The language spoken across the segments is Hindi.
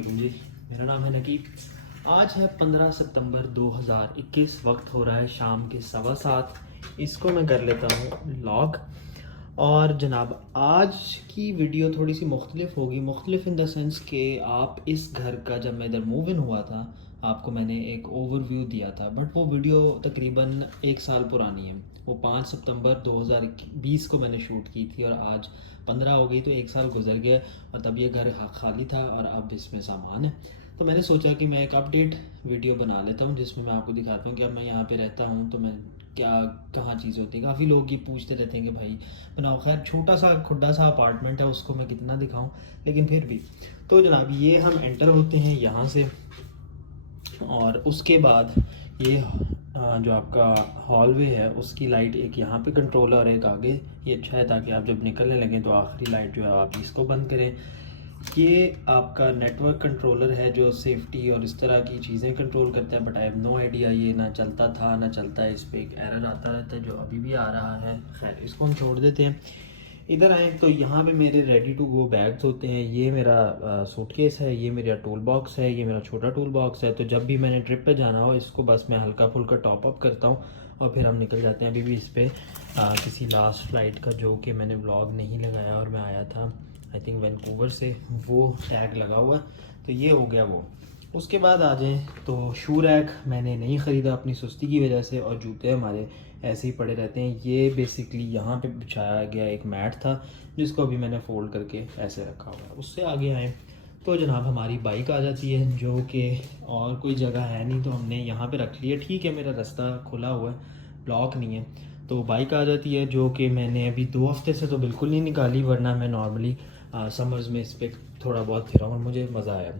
अस्सलामुअलैकुम जी, मेरा नाम है नकीब। आज है 15 सितंबर 2021। वक्त हो रहा है शाम के 7:15। इसको मैं कर लेता हूँ लॉग। और जनाब आज की वीडियो थोड़ी सी मुख्तलिफ होगी, मुख्तलिफ इन द सेंस कि आप इस घर का जब मैं इधर मूव इन हुआ था आपको मैंने एक ओवरव्यू दिया था, बट वो वीडियो तकरीबन 1 साल पुरानी है। वो 5 सितंबर 2020 को मैंने शूट की थी और आज 15 हो गई, तो 1 साल गुजर गया और तब ये घर खाली था और अब इसमें सामान है। तो मैंने सोचा कि मैं एक अपडेट वीडियो बना लेता हूँ जिसमें मैं आपको दिखाता हूँ कि अब मैं यहाँ पे रहता हूँ तो मैं क्या कहाँ चीज़ होती है। काफ़ी लोग ये पूछते रहते हैं कि भाई बनाओ, खैर छोटा सा खुड्डा सा अपार्टमेंट है, उसको मैं कितना दिखाऊँ, लेकिन फिर भी। तो जनाब ये हम एंटर होते हैं यहाँ से और उसके बाद ये जो आपका हॉलवे है उसकी लाइट एक यहाँ पे कंट्रोल और एक आगे। ये अच्छा है ताकि आप जब निकलने लगें तो आखिरी लाइट जो है आप इसको बंद करें। ये आपका नेटवर्क कंट्रोलर है जो सेफ्टी और इस तरह की चीज़ें कंट्रोल करता है, but I have no idea ये ना चलता था ना चलता है। इस पर एक एरर आता रहता है जो अभी भी आ रहा है। खैर इसको हम छोड़ देते हैं। इधर आए तो यहाँ पे मेरे रेडी टू गो बैग्स होते हैं। ये मेरा सूटकेस है, ये मेरा टूल बॉक्स है, ये मेरा छोटा टूल बॉक्स है। तो जब भी मैंने ट्रिप पे जाना हो इसको बस मैं हल्का फुल्का टॉप अप करता हूँ और फिर हम निकल जाते हैं। अभी भी इस पर किसी लास्ट फ्लाइट का जो कि मैंने व्लॉग नहीं लगाया और मैं आया था आई थिंक वैंकूवर से, वो टैग लगा हुआ है। तो ये हो गया वो। उसके बाद आ जाएँ तो शू रैक मैंने नहीं ख़रीदा अपनी सुस्ती की वजह से, और जूते हमारे ऐसे ही पड़े रहते हैं। ये बेसिकली यहाँ पे बिछाया गया एक मैट था जिसको अभी मैंने फ़ोल्ड करके ऐसे रखा हुआ है। उससे आगे आए तो जनाब हमारी बाइक आ जाती है जो कि और कोई जगह है नहीं तो हमने यहाँ पे रख लिया। ठीक है, मेरा रास्ता खुला हुआ है, ब्लॉक नहीं है, तो बाइक आ जाती है जो कि मैंने अभी 2 हफ्ते से तो बिल्कुल नहीं निकाली, वरना मैं नॉर्मली समर्स में इस पर थोड़ा बहुत फिरा और मुझे मज़ा आया।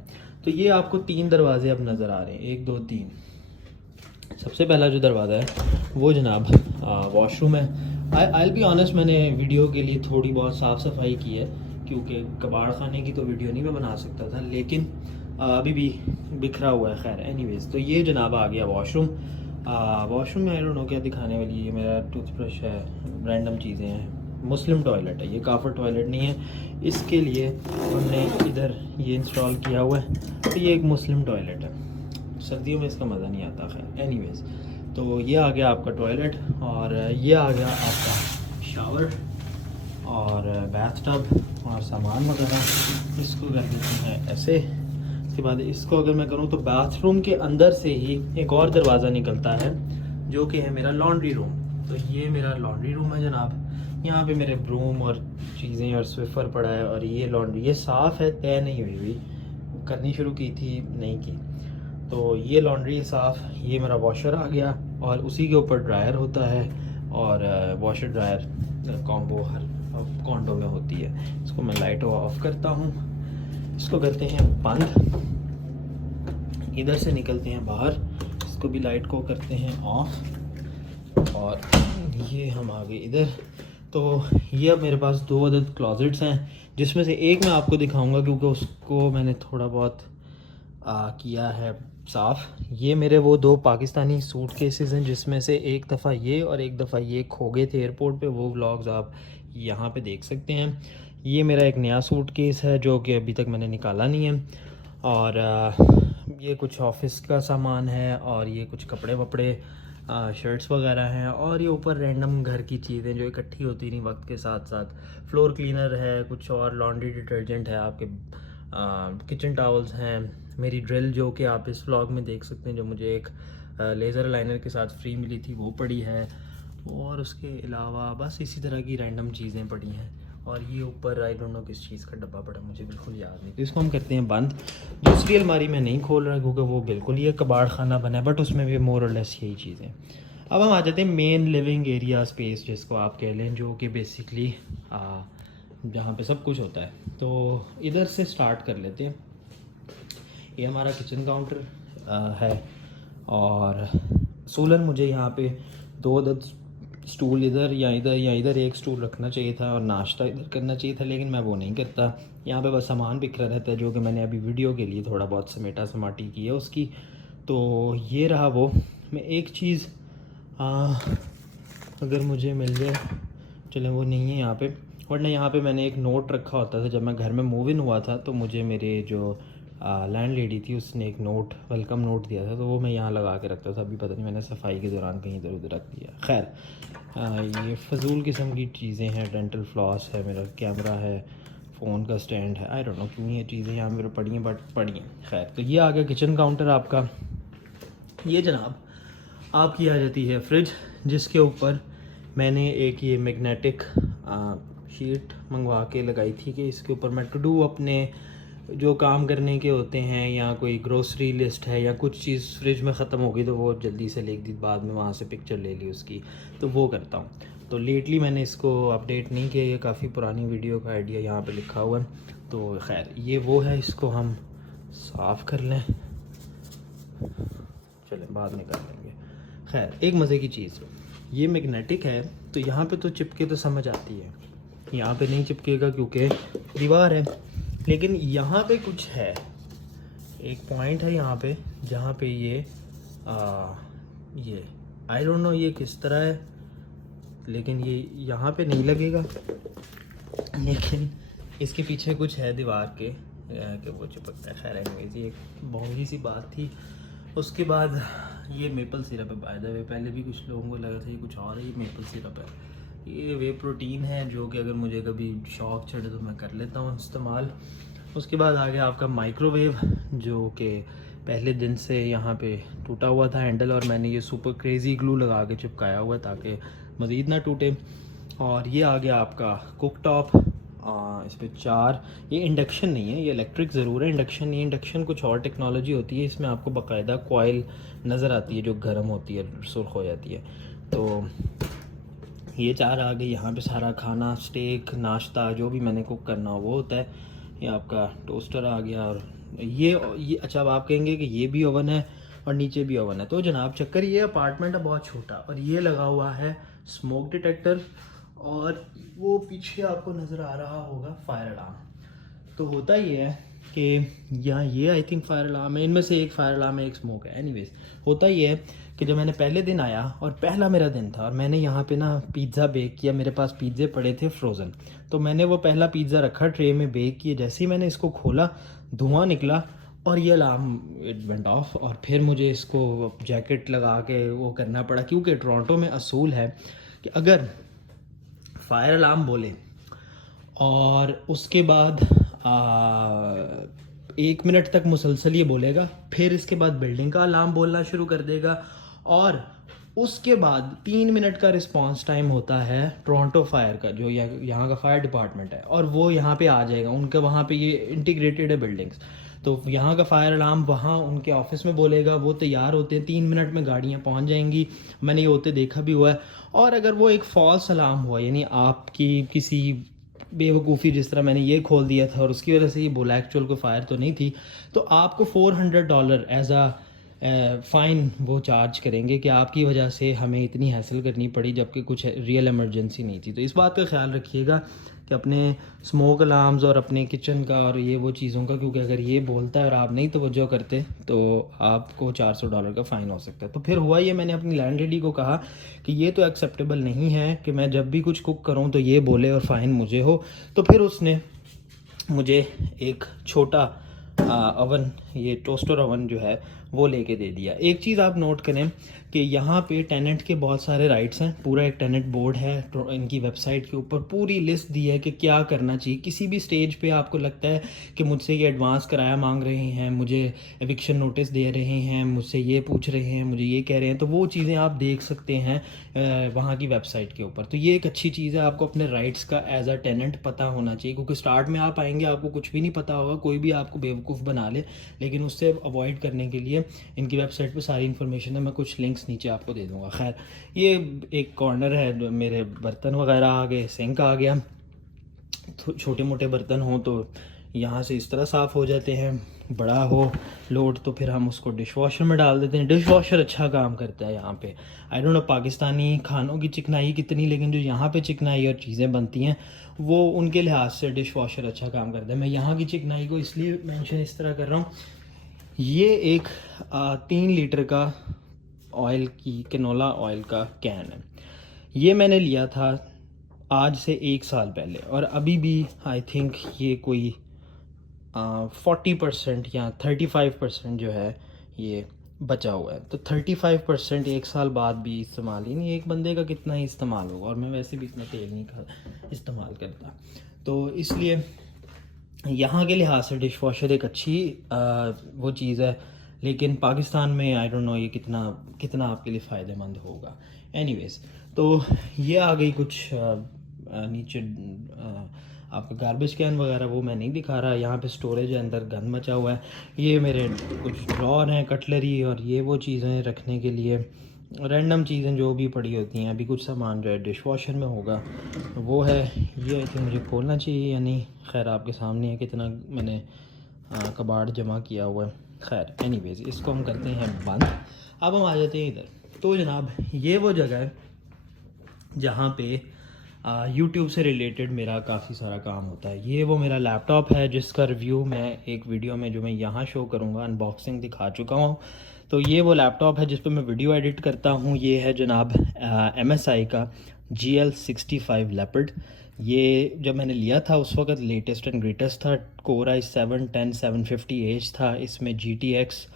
तो ये आपको 3 दरवाजे अब नज़र आ रहे हैं, 1 2 3। सबसे पहला जो दरवाज़ा है वो जनाब वॉशरूम है। आई विल बी ऑनेस्ट, मैंने वीडियो के लिए थोड़ी बहुत साफ़ सफाई की है क्योंकि कबाड़ खाने की तो वीडियो नहीं मैं बना सकता था, लेकिन अभी भी बिखरा हुआ है। खैर एनीवेज, तो ये जनाब आ गया वॉशरूम। वॉशरूम में आई डोंट नो क्या दिखाने वाली है। ये मेरा टूथब्रश है, रैंडम चीज़ें हैं। मुस्लिम टॉयलेट है ये, काफ़र टॉयलेट नहीं है। इसके लिए हमने इधर ये इंस्टॉल किया हुआ है। तो ये एक मुस्लिम टॉयलेट है, सर्दियों में इसका मज़ा नहीं आता। खैर एनीवेज, तो ये आ गया आपका टॉयलेट और ये आ गया आपका शावर और बैथ टब और सामान वगैरह। इसको कर देते हैं ऐसे। इसके बाद इसको अगर मैं करूँ तो बाथरूम के अंदर से ही एक और दरवाज़ा निकलता है जो कि है मेरा लॉन्ड्री रूम। तो ये मेरा लॉन्ड्री रूम है जनाब। यहाँ पे मेरे ब्रूम और चीज़ें और स्विफर पड़ा है और ये लॉन्ड्री ये साफ़ है, तय नहीं हुई, करनी शुरू की थी नहीं की। तो ये लॉन्ड्री साफ़। ये मेरा वॉशर आ गया और उसी के ऊपर ड्रायर होता है और वॉशर ड्रायर कॉम्बो हर कॉन्डो में होती है। इसको मैं लाइट ऑफ करता हूँ, इसको करते हैं बंद, इधर से निकलते हैं बाहर, इसको भी लाइट को करते हैं ऑफ और ये हम आ गए इधर। तो ये अब मेरे पास 2 अदद क्लोजेट्स हैं जिसमें से एक मैं आपको दिखाऊंगा क्योंकि उसको मैंने थोड़ा बहुत किया है साफ़। ये मेरे वो 2 पाकिस्तानी सूट केसेस हैं जिसमें से एक दफ़ा ये और एक दफ़ा ये खो गए थे एयरपोर्ट पे। वो व्लॉग्स आप यहाँ पे देख सकते हैं। ये मेरा एक नया सूट केस है जो कि अभी तक मैंने निकाला नहीं है और ये कुछ ऑफिस का सामान है और ये कुछ कपड़े वपड़े शर्ट्स वगैरह हैं और ये ऊपर रैंडम घर की चीज़ें जो इकट्ठी होती नहीं वक्त के साथ साथ। फ्लोर क्लीनर है, कुछ और लॉन्ड्री डिटर्जेंट है, आपके किचन टावल्स हैं, मेरी ड्रिल जो कि आप इस व्लॉग में देख सकते हैं जो मुझे एक लेज़र लाइनर के साथ फ्री मिली थी वो पड़ी है, और उसके अलावा बस इसी तरह की रैंडम चीज़ें पड़ी हैं। और ये ऊपर आई डोंट नो किस चीज़ का डब्बा पड़ा, मुझे बिल्कुल याद नहीं। तो इसको हम करते हैं बंद। दूसरी अलमारी में नहीं खोल रहा क्योंकि वो बिल्कुल ही कबाड़ खाना बना है, बट उसमें भी मोर और लेस यही चीज़ें। अब हम आ जाते हैं मेन लिविंग एरिया स्पेस जिसको आप कह लें, जो कि बेसिकली जहाँ पे सब कुछ होता है। तो इधर से स्टार्ट कर लेते हैं। ये हमारा किचन काउंटर है और सूलन मुझे यहाँ पे 2 अदद स्टूल इधर या इधर एक स्टूल रखना चाहिए था और नाश्ता इधर करना चाहिए था, लेकिन मैं वो नहीं करता। यहाँ पे बस सामान बिखरा रहता है जो कि मैंने अभी वीडियो के लिए थोड़ा बहुत समेटा समाटी की है उसकी। तो ये रहा वो। मैं एक चीज़ अगर मुझे मिल जाए, चलें वो नहीं है यहाँ पे, वरना यहाँ पे मैंने एक नोट रखा होता था जब मैं घर में मूव इन हुआ था। तो मुझे मेरे जो लैंड लेडी थी, उसने एक नोट, वेलकम नोट दिया था, तो वो मैं यहाँ लगा के रखता था। अभी पता नहीं मैंने सफाई के दौरान कहीं इधर उधर रख दिया। खैर ये फजूल किस्म की चीज़ें हैं। डेंटल फ्लॉस है, मेरा कैमरा है, फ़ोन का स्टैंड है। आई डोंट नो क्यों ये चीज़ें यहाँ मेरे पड़ी हैं, बट पड़ी हैं। खैर, तो ये आ गया किचन काउंटर आपका। ये जनाब आपकी आ जाती है फ्रिज, जिसके ऊपर मैंने एक ये मैग्नेटिक शीट मंगवा के लगाई थी कि इसके ऊपर मैं टू डू अपने जो काम करने के होते हैं, या कोई ग्रोसरी लिस्ट है, या कुछ चीज़ फ्रिज में ख़त्म हो गई तो वो जल्दी से लिख दी, बाद में वहाँ से पिक्चर ले ली उसकी, तो वो करता हूँ। तो लेटली मैंने इसको अपडेट नहीं किया, ये काफ़ी पुरानी वीडियो का आइडिया यहाँ पे लिखा हुआ है। तो खैर ये वो है, इसको हम साफ़ कर लें, चलें बाद में कर लेंगे। खैर एक मज़े की चीज़, ये मैग्नेटिक है तो यहाँ पे तो चिपके तो समझ आती है, यहाँ पे नहीं चिपकेगा क्योंकि दीवार है, लेकिन यहाँ पे कुछ है, एक पॉइंट है यहाँ पे जहाँ पे ये आई डोंट नो ये किस तरह है, लेकिन ये यहाँ पे नहीं लगेगा, लेकिन इसके पीछे कुछ है दीवार के कि वो चिपकता है। खैर एनीवेज ये एक बोंगी सी बात थी। उसके बाद ये मेपल सिरप है, बाय द वे पहले भी कुछ लोगों को लगा था ये कुछ और है, ये मेपल सिरप है, ये वे प्रोटीन है जो कि अगर मुझे कभी शौक चढ़े तो मैं कर लेता हूँ इस्तेमाल। उसके बाद आ गया आपका माइक्रोवेव, जो कि पहले दिन से यहाँ पे टूटा हुआ था हैंडल, और मैंने ये सुपर क्रेज़ी ग्लू लगा के चिपकाया हुआ ताकि मज़ीद ना टूटे। और ये आ गया आपका कुक टॉप, इस पर 4, ये इंडक्शन नहीं है, ये इलेक्ट्रिक ज़रूर है, इंडक्शन नहीं है। इंडक्शन कुछ और टेक्नोलॉजी होती है, इसमें आपको बाकायदा कॉइल नज़र आती है जो गर्म होती है, सुर्ख हो जाती है। तो ये 4 आ गई। यहाँ पे सारा खाना, स्टेक, नाश्ता जो भी मैंने कुक करना हो वो होता है। ये आपका टोस्टर आ गया, और ये अच्छा, अब आप कहेंगे कि ये भी ओवन है और नीचे भी ओवन है, तो जनाब चक्कर ये अपार्टमेंट है बहुत छोटा, और ये लगा हुआ है स्मोक डिटेक्टर, और वो पीछे आपको नज़र आ रहा होगा फायर अलार्म। तो होता ये है कि यहाँ ये आई थिंक फायर अलार्म है, इनमें से एक फायर अलार्म है, एक स्मोक है। एनीवेज होता ये है कि जब मैंने पहले दिन आया और पहला मेरा दिन था, और मैंने यहाँ पे ना पिज़्ज़ा बेक किया, मेरे पास पिज़्ज़े पड़े थे फ्रोज़न, तो मैंने वो पहला पिज़्ज़ा रखा ट्रे में बेक किए, जैसे ही मैंने इसको खोला धुआं निकला और ये अलार्म इट वेंट ऑफ, और फिर मुझे इसको जैकेट लगा के वो करना पड़ा, क्योंकि टोरंटो में असूल है कि अगर फायर अलार्म बोले और उसके बाद 1 मिनट तक मुसलसल ये बोलेगा, फिर इसके बाद बिल्डिंग का अलार्म बोलना शुरू कर देगा, और उसके बाद 3 मिनट का रिस्पांस टाइम होता है टोरंटो फायर का, जो यहाँ का फायर डिपार्टमेंट है, और वो यहाँ पे आ जाएगा। उनके वहाँ पे ये इंटीग्रेटेड है बिल्डिंग्स, तो यहाँ का फायर अलार्म वहाँ उनके ऑफिस में बोलेगा, वो तैयार होते हैं, 3 मिनट में गाड़ियाँ पहुँच जाएंगी, मैंने ये होते देखा भी हुआ है। और अगर वो एक फॉल्स अलार्म हुआ, यानी आपकी किसी बेवकूफ़ी, जिस तरह मैंने ये खोल दिया था और उसकी वजह से ये बोला, एक्चुअल को फायर तो नहीं थी, तो आपको $400 एज आ फ़ाइन वो चार्ज करेंगे कि आपकी वजह से हमें इतनी हैसल करनी पड़ी, जबकि कुछ रियल इमरजेंसी नहीं थी। तो इस बात का ख्याल रखिएगा कि अपने स्मोक अलार्म्स और अपने किचन का और ये वो चीज़ों का, क्योंकि अगर ये बोलता है और आप नहीं तवज्जो करते तो आपको $400 का फ़ाइन हो सकता है। तो फिर हुआ ये, मैंने अपनी लैंडलेडी को कहा कि ये तो एक्सेप्टेबल नहीं है कि मैं जब भी कुछ कुक करूँ तो ये बोले और फ़ाइन मुझे हो। तो फिर उसने मुझे एक छोटा ओवन, ये टोस्टर ओवन जो है वो लेके दे दिया। एक चीज़ आप नोट करें कि यहाँ पे टेनेंट के बहुत सारे राइट्स हैं, पूरा एक टेनेंट बोर्ड है, तो इनकी वेबसाइट के ऊपर पूरी लिस्ट दी है कि क्या करना चाहिए। किसी भी स्टेज पे आपको लगता है कि मुझसे ये एडवांस किराया मांग रहे हैं, मुझे एविक्शन नोटिस दे रहे हैं, मुझसे ये पूछ रहे हैं, मुझे ये कह रहे हैं, तो वो चीज़ें आप देख सकते हैं वहाँ की वेबसाइट के ऊपर। तो ये एक अच्छी चीज़ है, आपको अपने राइट्स का एज अ टेनेंट पता होना चाहिए, क्योंकि स्टार्ट में आप आएंगे आपको कुछ भी नहीं पता होगा, कोई भी आपको बेवकूफ़ बना ले, लेकिन उससे अवॉइड करने के लिए इनकी वेबसाइट पे सारी इन्फॉर्मेशन है, मैं कुछ लिंक्स नीचे आपको दे दूंगा। खैर ये एक कॉर्नर है, मेरे बर्तन वगैरह आ गए, सिंक आ गया, छोटे मोटे बर्तन हो तो यहाँ से इस तरह साफ़ हो जाते हैं, बड़ा हो लोड तो फिर हम उसको डिश वॉशर में डाल देते हैं। डिश वॉशर अच्छा काम करता है यहाँ पे। आई डोंट नो पाकिस्तानी खानों की चिकनाई कितनी, लेकिन जो यहाँ पे चिकनाई और चीज़ें बनती हैं वो उनके लिहाज से डिश वॉशर अच्छा काम करता है। मैं यहाँ की चिकनाई को इसलिए मेंशन इस तरह कर रहा हूँ, ये एक 3 लीटर का ऑयल की कैनोला ऑयल का कैन है, ये मैंने लिया था आज से 1 साल पहले, और अभी भी आई थिंक ये कोई 40% या 35% जो है ये बचा हुआ है। तो 35% एक साल बाद भी इस्तेमाल ही नहीं, एक बंदे का कितना ही इस्तेमाल होगा, और मैं वैसे भी इतना तेल नहीं इस्तेमाल करता। तो इसलिए यहाँ के लिहाज से डिश वॉशर एक अच्छी वो चीज़ है, लेकिन पाकिस्तान में आई डोंट नो ये कितना कितना आपके लिए फ़ायदेमंद होगा। एनीवेज़, तो ये आ गई कुछ नीचे आपका गार्बेज कैन वगैरह, वो मैं नहीं दिखा रहा। यहाँ पे स्टोरेज है, अंदर गंद मचा हुआ है। ये मेरे कुछ ड्रॉर हैं, कटलरी, और ये वो चीज़ें रखने के लिए रैंडम चीज़ें जो भी पड़ी होती हैं। अभी कुछ सामान जो है डिश वॉशर में होगा वो है। ये आई थिंक मुझे खोलना चाहिए या नहीं, खैर आपके सामने है कितना मैंने कबाड़ जमा किया हुआ है। खैर एनीवेज़, इसको हम करते हैं बंद। अब हम आ जाते हैं इधर। तो जनाब ये वो जगह है जहाँ पे यूट्यूब से रिलेटेड मेरा काफ़ी सारा काम होता है। ये वो मेरा लैपटॉप है जिसका रिव्यू मैं एक वीडियो में जो मैं यहाँ शो करूँगा, अनबॉक्सिंग दिखा चुका हूँ। तो ये वो लैपटॉप है जिस पर मैं वीडियो एडिट करता हूँ। ये है जनाब MSI का GL65 लेपर्ड। ये जब मैंने लिया था उस वक्त लेटेस्ट एंड ग्रेटेस्ट था। Core i7 10750H था। इसमें RTX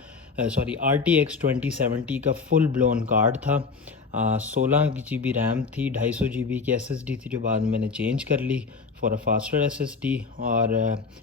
2070 का फुल ब्लोन कार्ड था। 16 GB रैम थी, 250 GB की SSD थी जो बाद में मैंने चेंज कर ली फॉर अ फास्टर SSD। और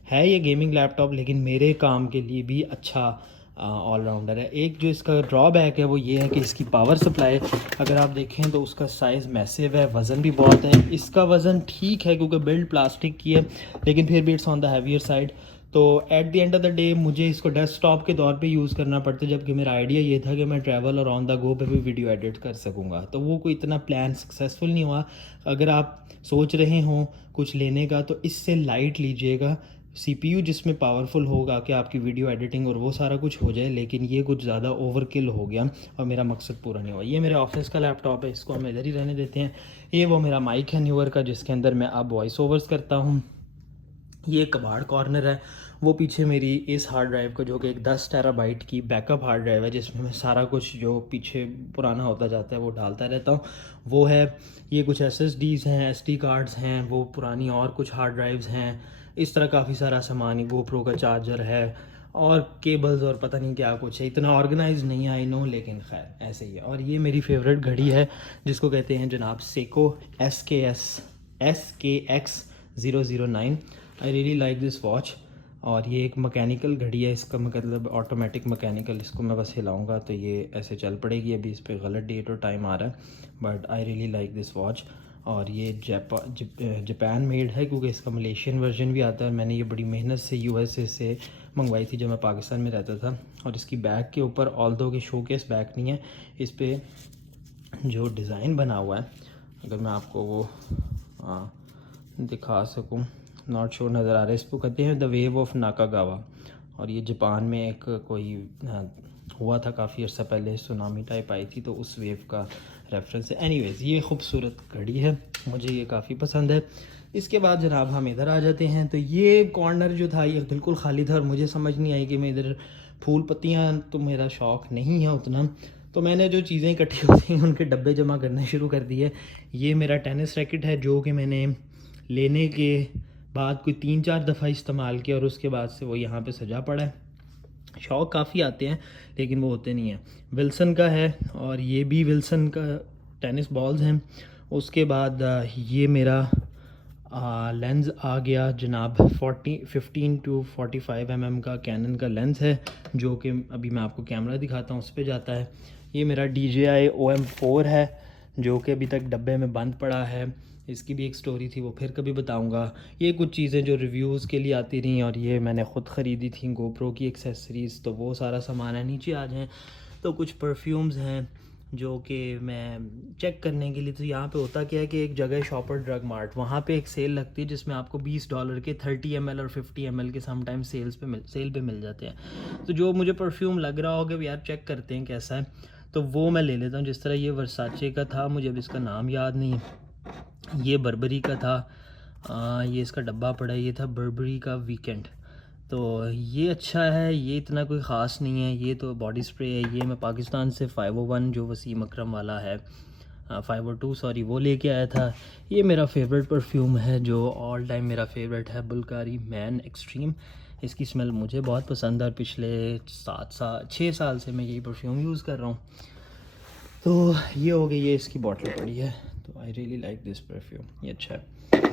है ये गेमिंग लैपटॉप, लेकिन मेरे काम के लिए भी अच्छा ऑलराउंडर है। एक जो इसका ड्रॉबैक है वो ये है कि इसकी पावर सप्लाई अगर आप देखें तो उसका साइज़ मैसिव है, वज़न भी बहुत है। इसका वज़न ठीक है क्योंकि बिल्ड प्लास्टिक की है, लेकिन फिर भी it's on the heavier side. तो at the end of the day मुझे इसको डेस्कटॉप के तौर पे यूज़ करना पड़ता है, जबकि मेरा आइडिया ये था कि मैं ट्रैवल और ऑन द गो पे भी वीडियो एडिट कर सकूँगा। तो वो कोई इतना प्लान सक्सेसफुल नहीं हुआ। अगर आप सोच रहे हों कुछ लेने का तो इससे लाइट लीजिएगा। CPU जिसमें पावरफुल होगा कि आपकी वीडियो एडिटिंग और वो सारा कुछ हो जाए, लेकिन ये कुछ ज़्यादा ओवरकिल हो गया और मेरा मकसद पूरा नहीं हुआ। ये मेरे ऑफिस का लैपटॉप है, इसको हम इधर ही रहने देते हैं। ये वो मेरा माइक है न्यूअर का जिसके अंदर मैं अब वॉइस ओवर्स करता हूँ। ये कबाड़ कॉर्नर है। वो पीछे मेरी इस हार्ड ड्राइव का जो कि एक 10 टेराबाइट की बैकअप हार्ड ड्राइव है जिसमें मैं सारा कुछ जो पीछे पुराना होता जाता है वो डालता रहता हूँ, वो है। ये कुछ SSDs हैं, SD कार्ड्स हैं, वो पुरानी और कुछ हार्ड ड्राइव्स हैं। इस तरह काफ़ी सारा सामान है। GoPro का चार्जर है और केबल्स और पता नहीं क्या कुछ है। इतना ऑर्गेनाइज नहीं है आई नो, लेकिन खैर ऐसे ही है। और ये मेरी फेवरेट घड़ी है जिसको कहते हैं जनाब Seiko SKX009। I really like this watch. और ये एक मैकेनिकल घड़ी है, इसका मतलब ऑटोमेटिक मैकेनिकल। इसको मैं बस हिलाऊंगा तो ये ऐसे चल पड़ेगी। अभी इस पर गलत डेट और टाइम आ रहा है, but I really like this watch. और ये जापान मेड है क्योंकि इसका मलेशियन वर्जन भी आता है। मैंने ये बड़ी मेहनत से USA से मंगवाई थी जब मैं पाकिस्तान में रहता था। और इसकी बैक के ऊपर ऑल्दो के शोकेस बैक नहीं है, इस पर जो डिज़ाइन बना हुआ है, अगर मैं आपको वो दिखा सकूं, नॉट श्योर नज़र आ रहा है। इसको कहते हैं द वेव ऑफ नाकागावा। और ये जापान में एक कोई हुआ था काफ़ी अर्सा पहले, सुनामी टाइप आई थी, तो उस वेव का रेफरेंस है। एनीवेज़, ये खूबसूरत घड़ी है, मुझे ये काफ़ी पसंद है। इसके बाद जनाब हम इधर आ जाते हैं। तो ये कॉर्नर जो था ये बिल्कुल खाली था और मुझे समझ नहीं आई कि मैं इधर फूल पत्तियाँ तो मेरा शौक़ नहीं है उतना, तो मैंने जो चीज़ें इकट्ठी होती हैं उनके डब्बे जमा करने शुरू कर दिए। ये मेरा टेनिस रैकेट है जो कि मैंने लेने के बाद कोई 3-4 दफ़ा इस्तेमाल किया और उसके बाद से वो यहाँ पे सजा पड़ा है। शौक़ काफ़ी आते हैं लेकिन वो होते नहीं हैं। विल्सन का है और ये भी विल्सन का टेनिस बॉल्स हैं। उसके बाद ये मेरा लेंस आ गया जनाब 15 to 45 mm का कैनन का लेंस है जो कि अभी मैं आपको कैमरा दिखाता हूँ उस पर जाता है। ये मेरा DJI OM4 है जो कि अभी तक डब्बे में बंद पड़ा है। इसकी भी एक स्टोरी थी, वो फिर कभी बताऊंगा। ये कुछ चीज़ें जो रिव्यूज़ के लिए आती रहीं और ये मैंने ख़ुद ख़रीदी थी GoPro की एक्सेसरीज़, तो वो सारा सामान है। नीचे आ जाएँ तो कुछ परफ्यूम्स हैं जो कि मैं चेक करने के लिए, तो यहाँ पे होता क्या है कि एक जगह शॉपर ड्रग मार्ट, वहाँ पे एक सेल लगती है जिसमें आपको $20 के 30 ml और 50 ml के समटाइम सेल पे मिल जाते हैं। तो जो मुझे परफ्यूम लग रहा होगा यार चेक करते हैं कैसा है, तो वो मैं ले लेता हूँ। जिस तरह ये वर्साचे का था, मुझे अब इसका नाम याद नहीं, ये बर्बरी का था। ये इसका डब्बा पड़ा है, ये था बर्बरी का वीकेंड। तो ये अच्छा है, ये इतना कोई ख़ास नहीं है। ये तो बॉडी स्प्रे है, ये मैं पाकिस्तान से 501 जो वसीम अकरम वाला है, 502 सॉरी, वो लेके आया था। ये मेरा फेवरेट परफ्यूम है जो ऑल टाइम मेरा फेवरेट है, बुल्गारी मैन एक्सट्रीम। इसकी स्मेल मुझे बहुत पसंद है और पिछले 6 साल से मैं यही परफ्यूम यूज़ कर रहा हूँ। तो ये हो गई, ये इसकी बॉटल पड़ी है। तो I really like this perfume, ये अच्छा है।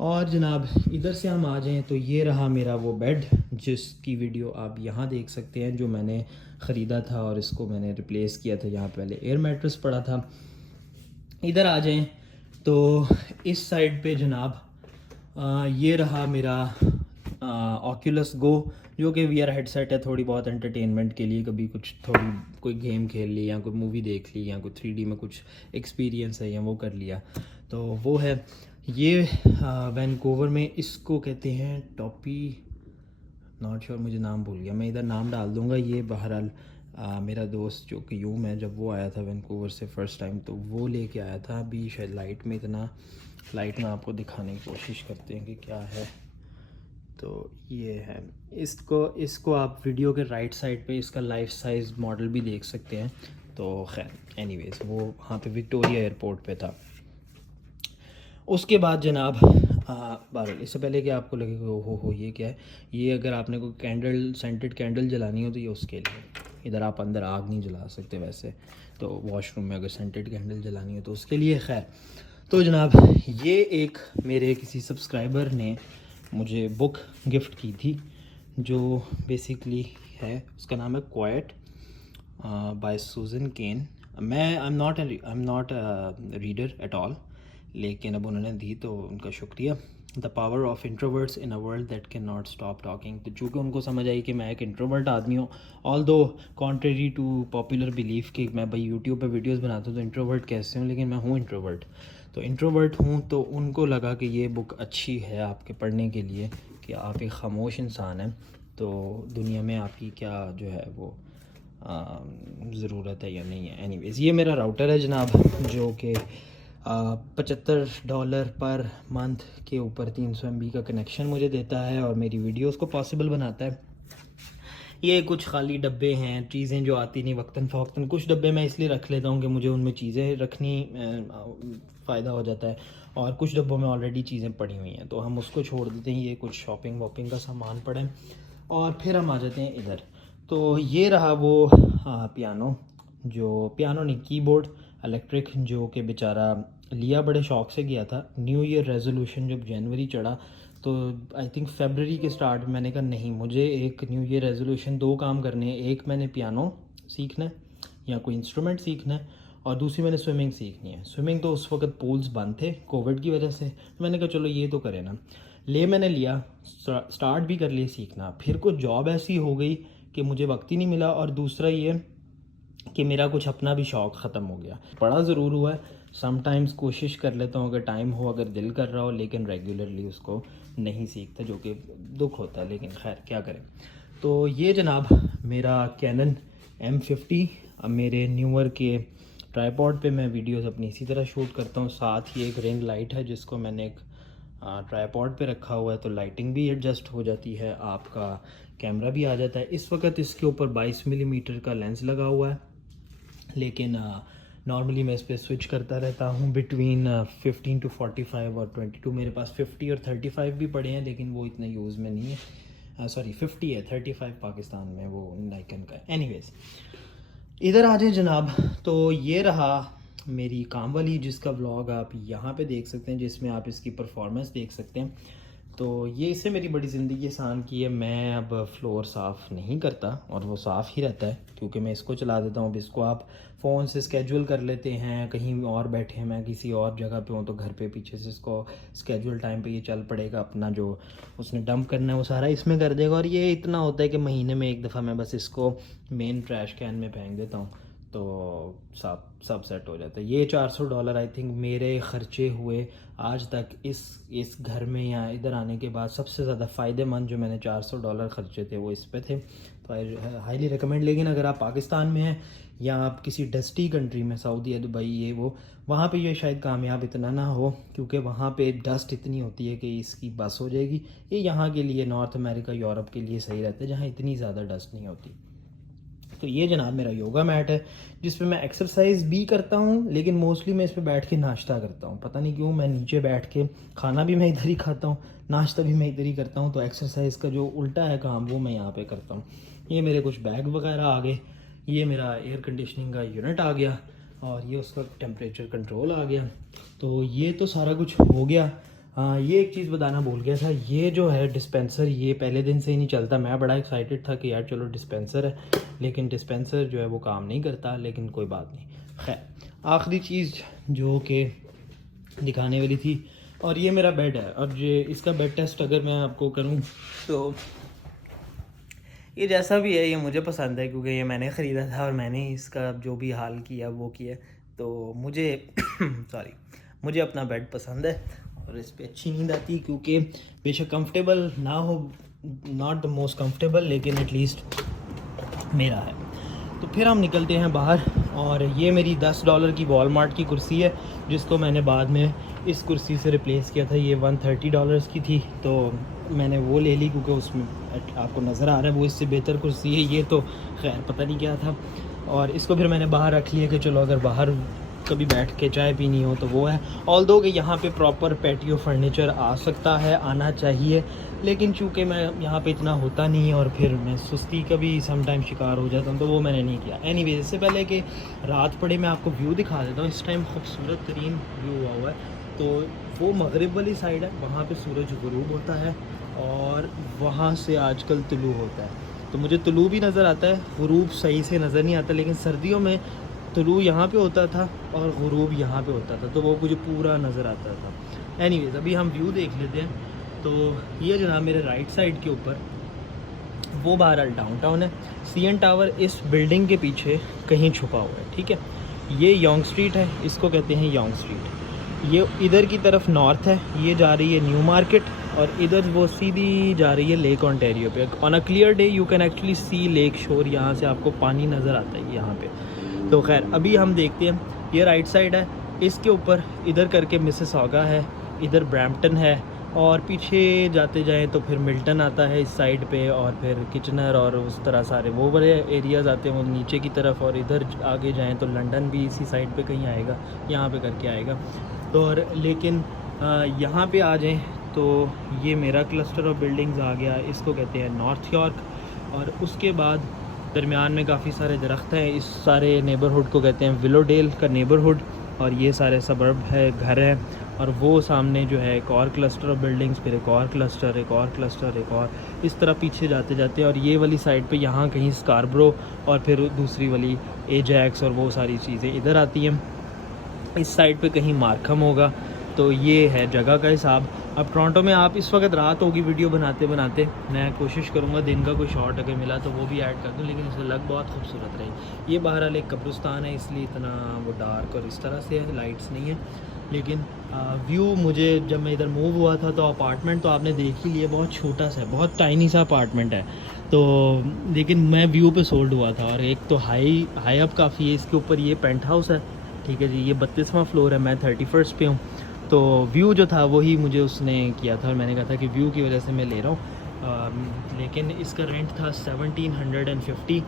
और जनाब इधर से हम आ जाएं तो ये रहा मेरा वो बेड जिसकी वीडियो आप यहाँ देख सकते हैं, जो मैंने ख़रीदा था और इसको मैंने रिप्लेस किया था। यहाँ पहले एयर मैट्रेस पड़ा था। इधर आ जाएं तो इस साइड पे जनाब ये रहा मेरा ऑक्यूलस गो, जो कि वीआर हेडसेट है, थोड़ी बहुत एंटरटेनमेंट के लिए, कभी कुछ थोड़ी कोई गेम खेल ली या कोई मूवी देख ली या कोई 3D में कुछ एक्सपीरियंस है या वो कर लिया, तो वो है। ये वैनकूवर में इसको कहते हैं टॉपी, नॉट श्योर, मुझे नाम भूल गया, मैं इधर नाम डाल दूँगा। ये बहरहाल मेरा दोस्त जो कि यूम है, जब वो आया था वैनकूवर से फ़र्स्ट टाइम, तो वो लेके आया था। अभी शायद लाइट में आपको दिखाने की कोशिश करते हैं कि क्या है। तो ये है, इसको आप वीडियो के राइट साइड पे इसका लाइफ साइज़ मॉडल भी देख सकते हैं। तो खैर एनीवेज़ वो वहाँ पे विक्टोरिया एयरपोर्ट पे था। उसके बाद जनाब बहरहाल इससे पहले कि आपको लगे हो ये क्या है, ये अगर आपने कोई सेंटेड कैंडल जलानी हो तो ये उसके लिए। इधर आप अंदर आग नहीं जला सकते वैसे, तो वॉशरूम में अगर सेंटेड कैंडल जलानी हो तो उसके लिए। खैर तो जनाब ये एक मेरे किसी सब्सक्राइबर ने मुझे बुक गिफ्ट की थी, जो बेसिकली है, उसका नाम है quiet by Susan Cain. I am not reader at all, लेकिन अब उन्होंने दी तो उनका शुक्रिया। The power of introverts in a world that can not stop talking. तो चूँकि उनको समझ आई कि मैं एक इंट्रोवर्ट आदमी हूँ, ऑल दो कॉन्ट्रेरी टू पॉपुलर बिलीफ कि मैं भाई यूट्यूब पे वीडियोस बनाता हूँ तो इंट्रोवर्ट कैसे हूँ, लेकिन मैं हूँ इंट्रोवर्ट। तो इंट्रोवर्ट हूँ, तो उनको लगा कि ये बुक अच्छी है आपके पढ़ने के लिए, कि आप एक ख़ामोश इंसान हैं, तो दुनिया में आपकी क्या जो है वो ज़रूरत है या नहीं है। एनीवेज़ ये मेरा राउटर है जनाब, जो कि $75 पर मंथ के ऊपर 300 MB का कनेक्शन मुझे देता है और मेरी वीडियोस को पॉसिबल बनाता है। ये कुछ खाली डब्बे हैं, चीज़ें जो आती नहीं वक्तन फ़वक्तन। कुछ डब्बे मैं इसलिए रख लेता हूँ कि मुझे उनमें चीज़ें रखनी फ़ायदा हो जाता है, और कुछ डब्बों में ऑलरेडी चीज़ें पड़ी हुई हैं तो हम उसको छोड़ देते हैं। ये कुछ शॉपिंग वॉपिंग का सामान पड़ा है। और फिर हम आ जाते हैं इधर। तो ये रहा वो पियानो, जो पियानो नहीं, कीबोर्ड इलेक्ट्रिक, जो कि बेचारा लिया बड़े शौक़ से गया था। न्यू ईयर रेजोल्यूशन जब जनवरी चढ़ा तो आई थिंक फरवरी के स्टार्ट मैंने कहा नहीं, मुझे एक न्यू ईयर रेजोल्यूशन 2 काम करने हैं। एक मैंने पियानो सीखना है या कोई इंस्ट्रूमेंट सीखना है, और दूसरी मैंने स्विमिंग सीखनी है। स्विमिंग तो उस वक्त पूल्स बंद थे कोविड की वजह से, तो मैंने कहा चलो ये तो करें ना। मैंने लिया, स्टार्ट भी कर लिया सीखना। फिर कुछ जॉब ऐसी हो गई कि मुझे वक्त ही नहीं मिला, और दूसरा ये कि मेरा कुछ अपना भी शौक़ ख़त्म हो गया। बड़ा ज़रूर हुआ है, समटाइम्स कोशिश कर लेता हूँ अगर टाइम हो, अगर दिल कर रहा हो, लेकिन रेगुलरली उसको नहीं सीखता, जो कि दुख होता है, लेकिन खैर क्या करें। तो ये जनाब मेरा कैनन M50, मेरे न्यूअर के ट्राईपॉड पे मैं वीडियोस अपनी इसी तरह शूट करता हूँ। साथ ही एक रिंग लाइट है जिसको मैंने एक ट्राईपॉड पे रखा हुआ है, तो लाइटिंग भी एडजस्ट हो जाती है, आपका कैमरा भी आ जाता है। इस वक्त इसके ऊपर 22 मिलीमीटर का लेंस लगा हुआ है, लेकिन नॉर्मली मैं इस पर स्विच करता रहता हूँ बिटवीन 15 to 45 और 22। मेरे पास 50 और 35 भी पड़े हैं, लेकिन वो इतना यूज़ में नहीं है। सॉरी 50 है, 35 पाकिस्तान में वो नाइकन का है। एनीवेज़ इधर आ जाए जनाब। तो ये रहा मेरी काम वाली, जिसका व्लॉग आप यहाँ पे देख सकते हैं, जिसमें आप इसकी परफॉर्मेंस देख सकते हैं। तो ये इससे मेरी बड़ी ज़िंदगी आसान की है। मैं अब फ्लोर साफ़ नहीं करता, और वो साफ़ ही रहता है क्योंकि मैं इसको चला देता हूँ। अब इसको आप फ़ोन से स्केड्यूल कर लेते हैं, कहीं और बैठे हैं, मैं किसी और जगह पे हूँ तो घर पे पीछे से इसको स्केड्यूल टाइम पे ये चल पड़ेगा, अपना जो उसने डंप करना है वो सारा इसमें कर देगा। और ये इतना होता है कि महीने में एक दफ़ा मैं बस इसको मेन ट्रैश कैन में फेंक देता हूँ, तो सब सेट हो जाता है। ये $400 आई थिंक मेरे ख़र्चे हुए आज तक इस घर में या इधर आने के बाद सबसे ज़्यादा फ़ायदेमंद जो मैंने $400 ख़र्चे थे वो इस पे थे। तो आई हाईली रिकमेंड। लेकिन अगर आप पाकिस्तान में हैं या आप किसी डस्टी कंट्री में, सऊदी या दुबई, ये वो, वहाँ पे ये शायद कामयाब इतना ना हो, क्योंकि वहाँ पे डस्ट इतनी होती है कि इसकी बस हो जाएगी। ये यहाँ के लिए, नॉर्थ अमेरिका यूरोप के लिए सही रहता है, जहाँ इतनी ज़्यादा डस्ट नहीं होती। तो ये जनाब मेरा योगा मैट है जिस पे मैं एक्सरसाइज भी करता हूँ, लेकिन मोस्टली मैं इस पे बैठ के नाश्ता करता हूँ। पता नहीं क्यों, मैं नीचे बैठ के खाना भी मैं इधर ही खाता हूँ, नाश्ता भी मैं इधर ही करता हूँ, तो एक्सरसाइज का जो उल्टा है काम वो मैं यहाँ पे करता हूँ। ये मेरे कुछ बैग वगैरह आ गए, ये मेरा एयर कंडीशनिंग का यूनिट आ गया और ये उसका टेम्परेचर कंट्रोल आ गया। तो ये तो सारा कुछ हो गया। हाँ, ये एक चीज़ बताना भूल गया था, ये जो है डिस्पेंसर ये पहले दिन से ही नहीं चलता। मैं बड़ा एक्साइटेड था कि यार चलो डिस्पेंसर है, लेकिन डिस्पेंसर जो है वो काम नहीं करता, लेकिन कोई बात नहीं। खैर, आखिरी चीज़ जो कि दिखाने वाली थी, और ये मेरा बेड है। और ये इसका बेड टेस्ट अगर मैं आपको करूँ तो ये जैसा भी है ये मुझे पसंद है, क्योंकि ये मैंने ख़रीदा था और मैंने इसका जो भी हाल किया वो किया, तो मुझे सॉरी, मुझे अपना बेड पसंद है और इस पे अच्छी नींद आती है। क्योंकि बेशक कंफर्टेबल ना हो, नॉट द मोस्ट कंफर्टेबल, लेकिन एटलीस्ट मेरा है। तो फिर हम निकलते हैं बाहर, और ये मेरी $10 की वॉलमार्ट की कुर्सी है जिसको मैंने बाद में इस कुर्सी से रिप्लेस किया था। ये $130 की थी, तो मैंने वो ले ली क्योंकि उसमें आपको नज़र आ रहा है वो इससे बेहतर कुर्सी है। ये तो खैर पता नहीं क्या था, और इसको फिर मैंने बाहर रख लिया कि चलो अगर बाहर कभी बैठ के चाय पीनी हो तो वो है। ऑल्दो कि यहाँ पे प्रॉपर पैटियो फर्नीचर आ सकता है, आना चाहिए, लेकिन चूँकि मैं यहाँ पे इतना होता नहीं है और फिर मैं सुस्ती का भी समटाइम शिकार हो जाता हूँ, तो वो मैंने नहीं किया। एनीवेज, इससे पहले कि रात पड़े मैं आपको व्यू दिखा देता हूँ। इस टाइम खूबसूरत तरीन व्यू हुआ हुआ है, तो वो मगरिब वाली साइड है, वहाँ पे सूरज गुरूब होता है और वहाँ से आजकल तुलू होता है। तो मुझे तुलू भी नज़र आता है, गुरूब सही से नज़र नहीं आता, लेकिन सर्दियों में तुलू यहाँ पे होता था और गुरूब यहाँ पे होता था, तो वो मुझे पूरा नज़र आता था। एनीवेज, अभी हम व्यू देख लेते हैं। तो ये जनाब मेरे राइट साइड के ऊपर वो बहरहाल डाउनटाउन है। CN टावर इस बिल्डिंग के पीछे कहीं छुपा हुआ है, ठीक है। ये यॉन्ग स्ट्रीट है, इसको कहते हैं यॉन्ग स्ट्रीट। ये इधर की तरफ नॉर्थ है, ये जा रही है न्यू मार्केट, और इधर वो सीधी जा रही है लेक ओंटारियो पे। On a clear day you can actually see lake शोर, यहाँ से आपको पानी नज़र आता है यहाँ पे। तो खैर, अभी हम देखते हैं, ये राइट साइड है, इसके ऊपर इधर करके मिसिसॉगा है, इधर ब्रैम्पटन है, और पीछे जाते जाएं तो फिर मिल्टन आता है इस साइड पे, और फिर किचनर और उस तरह सारे वो बड़े एरियाज़ आते हैं वो नीचे की तरफ, और इधर आगे जाएं तो लंदन भी इसी साइड पे कहीं आएगा, यहाँ पे करके आएगा। तो और लेकिन यहाँ पे आ जाएं तो ये मेरा क्लस्टर ऑफ बिल्डिंग्स आ गया, इसको कहते हैं नॉर्थ यॉर्क। और उसके बाद दरमियान में काफ़ी सारे दरख्त हैं, इस सारे नेबरहुड को कहते हैं विलोडेल का नेबरहुड, और ये सारे सबर्ब है, घर हैं। और वो सामने जो है एक और क्लस्टर ऑफ बिल्डिंग्स, फिर एक और क्लस्टर, एक और क्लस्टर, एक और, इस तरह पीछे जाते जाते, और ये वाली साइड पे यहाँ कहीं स्कारब्रो, और फिर दूसरी वाली एजैक्स और वो सारी चीज़ें इधर आती हैं। इस साइड पे कहीं मार्कम होगा। तो ये है जगह का हिसाब। अब टोरंटो में आप इस वक्त रात होगी वीडियो बनाते बनाते, मैं कोशिश करूँगा दिन का कोई शॉट अगर मिला तो वो भी ऐड कर दूँ, लेकिन इससे लग बहुत खूबसूरत रही। ये बहरहाल एक कब्रिस्तान है, इसलिए इतना वो डार्क और इस तरह से है, लाइट्स नहीं है। लेकिन व्यू मुझे, जब मैं इधर मूव हुआ था तो अपार्टमेंट तो आपने देख ही लिया, बहुत छोटा सा है, बहुत टाइनी सा अपार्टमेंट है। तो लेकिन मैं व्यू पे सोल्ड हुआ था, और एक तो हाई अप काफ़ी है, इसके ऊपर ये पेंट हाउस है, ठीक है जी। ये 32वां फ्लोर है, मैं 31st पे हूँ। तो व्यू जो था वही मुझे उसने किया था, और मैंने कहा था कि व्यू की वजह से मैं ले रहा हूँ। लेकिन इसका रेंट था 1750,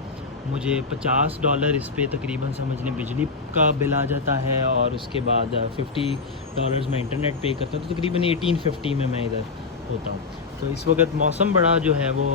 मुझे $50 इस पे तकरीबन समझ लें बिजली का बिल आ जाता है, और उसके बाद $50 मैं इंटरनेट पे करता हूँ, तो तकरीबन 1850 में मैं इधर होता हूँ। तो इस वक्त मौसम बड़ा जो है वो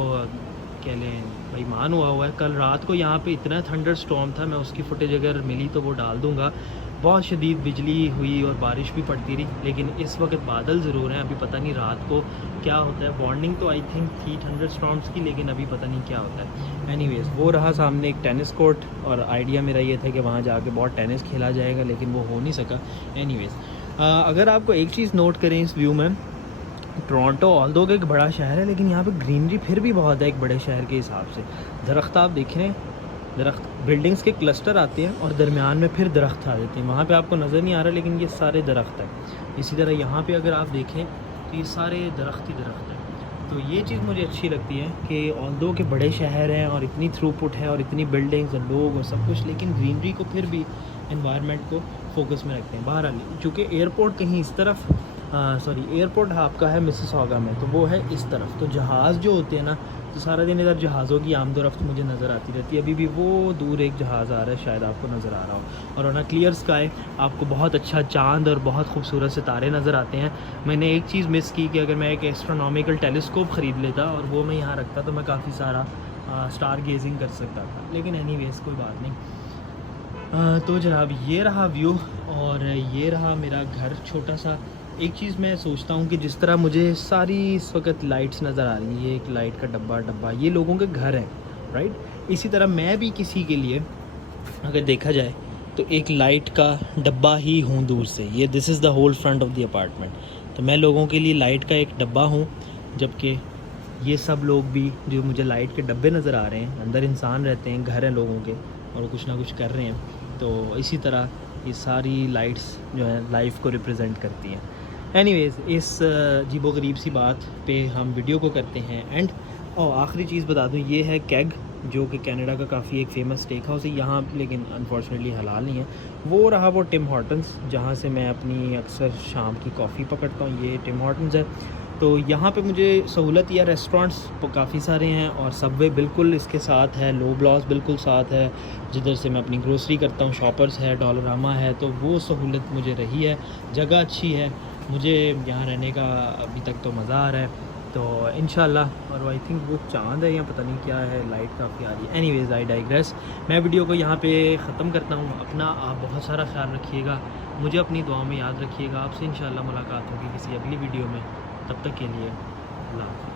कह लें बेईमान हुआ है। कल रात को यहाँ पे इतना थंडर स्टॉर्म था, मैं उसकी फुटेज अगर मिली तो वो डाल दूँगा। बहुत शदीद बिजली हुई और बारिश भी पड़ती रही, लेकिन इस वक्त बादल ज़रूर हैं, अभी पता नहीं रात को क्या होता है। वार्निंग तो आई थिंक थी थंडर स्टॉर्म्स की, लेकिन अभी पता नहीं क्या होता है। एनीवेज़, वो रहा सामने एक टेनिस कोर्ट, और आइडिया मेरा ये था कि वहाँ जाके बहुत टेनिस खेला जाएगा, लेकिन वो हो नहीं सका। एनीवेज़, अगर आपको एक चीज़ नोट करें इस व्यू में, टोरंटो ऑल्दो एक बड़ा शहर है, लेकिन यहाँ पे ग्रीनरी फिर भी बहुत है एक बड़े शहर के हिसाब से। दरख्त आप देख रहे हैं, दरख्त, बिल्डिंग्स के क्लस्टर आते हैं और दरमियान में फिर दरख्त आ जाते हैं। वहाँ पे आपको नज़र नहीं आ रहा, लेकिन ये सारे दरख्त हैं। इसी तरह यहाँ पे अगर आप देखें तो ये सारे दरख्त ही दरख्त हैं। तो ये चीज़ मुझे अच्छी लगती है कि ऑल्दो के बड़े शहर हैं और इतनी थ्रूपुट है और इतनी बिल्डिंग्स और लोग और सब कुछ, लेकिन ग्रीनरी को फिर भी एनवायरनमेंट को फोकस में रखते हैं। बहरहाल, चूँकि एयरपोर्ट कहीं इस तरफ एयरपोर्ट आपका है मिसिसॉगा में, तो वो है इस तरफ। तो जहाज़ जो होते हैं ना, तो सारा दिन इधर जहाज़ों की आमद रफ्त मुझे नज़र आती रहती है। अभी भी वो दूर एक जहाज़ आ रहा है, शायद आपको नज़र आ रहा हो, और ऑन अ क्लियर स्काई आपको बहुत अच्छा चाँद और बहुत खूबसूरत सितारे नज़र आते हैं। मैंने एक चीज़ मिस की कि अगर मैं एक एस्ट्रोनॉमिकल टेलीस्कोप ख़रीद लेता और वो मैं यहाँ रखता तो मैं काफ़ी सारा स्टार गेजिंग कर सकता था, लेकिन एनीवेज़ कोई बात नहीं। तो जनाब ये रहा व्यू और ये रहा मेरा घर छोटा सा। एक चीज़ मैं सोचता हूँ कि जिस तरह मुझे सारी इस वक्त लाइट्स नज़र आ रही हैं, ये एक लाइट का डब्बा ये लोगों के घर हैं, राइट। इसी तरह मैं भी किसी के लिए अगर देखा जाए तो एक लाइट का डब्बा ही हूँ दूर से। ये this is the whole front of the apartment. तो मैं लोगों के लिए लाइट का एक डब्बा हूँ, जबकि ये सब लोग भी जो मुझे लाइट के डब्बे नज़र आ रहे हैं, अंदर इंसान रहते हैं, घर हैं लोगों के और वो कुछ ना कुछ कर रहे हैं। तो इसी तरह ये सारी लाइट्स जो हैं लाइफ को रिप्रेजेंट करती हैं। एनीवेज़ इस अजीबो-गरीब सी बात पे हम वीडियो को करते हैं एंड। और आखिरी चीज़ बता दूँ, ये है केग, जो कि कनाडा का काफ़ी एक फ़ेमस स्टेक हाउस है यहाँ, लेकिन अनफॉर्चुनेटली हलाल नहीं है। वो रहा वो टिम हॉर्टन्स, जहाँ से मैं अपनी अक्सर शाम की कॉफ़ी पकड़ता हूँ, ये टिम हॉर्टन्स है। तो यहाँ पे मुझे सहूलत या रेस्टोरेंट्स काफ़ी सारे हैं और सबवे बिल्कुल इसके साथ है, लोब्लॉस बिल्कुल साथ है, जिधर से मैं अपनी ग्रोसरी करता हूँ, शॉपर्स है, डॉलरामा है, तो वो सहूलत मुझे रही है। जगह अच्छी है, मुझे यहाँ रहने का अभी तक तो मज़ा आ रहा है। तो इंशाल्लाह, और आई थिंक वो चाँद है या पता नहीं क्या है, लाइट काफ़ी आ रही है। Anyways I digress. मैं वीडियो को यहाँ पे ख़त्म करता हूँ। अपना आप बहुत सारा ख्याल रखिएगा, मुझे अपनी दुआ में याद रखिएगा। आपसे इंशाल्लाह मुलाकात होगी किसी अगली वीडियो में। तब तक के लिए अल्लाह हाफ़िज़।